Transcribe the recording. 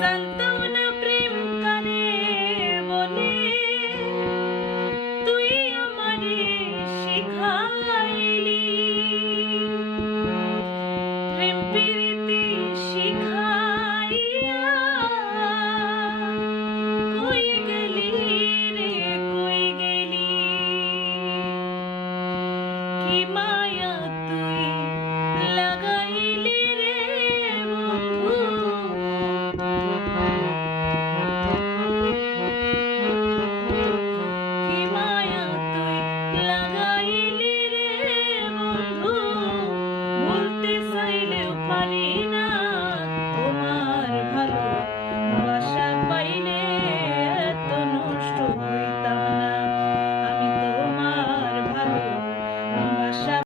জানতাম না প্রেম কারে বলে, তুই আমারে শিখাইলি। প্রেম প্রীতি শিখাইয়া কই গেলি রে, কই গেলি? কি মায়া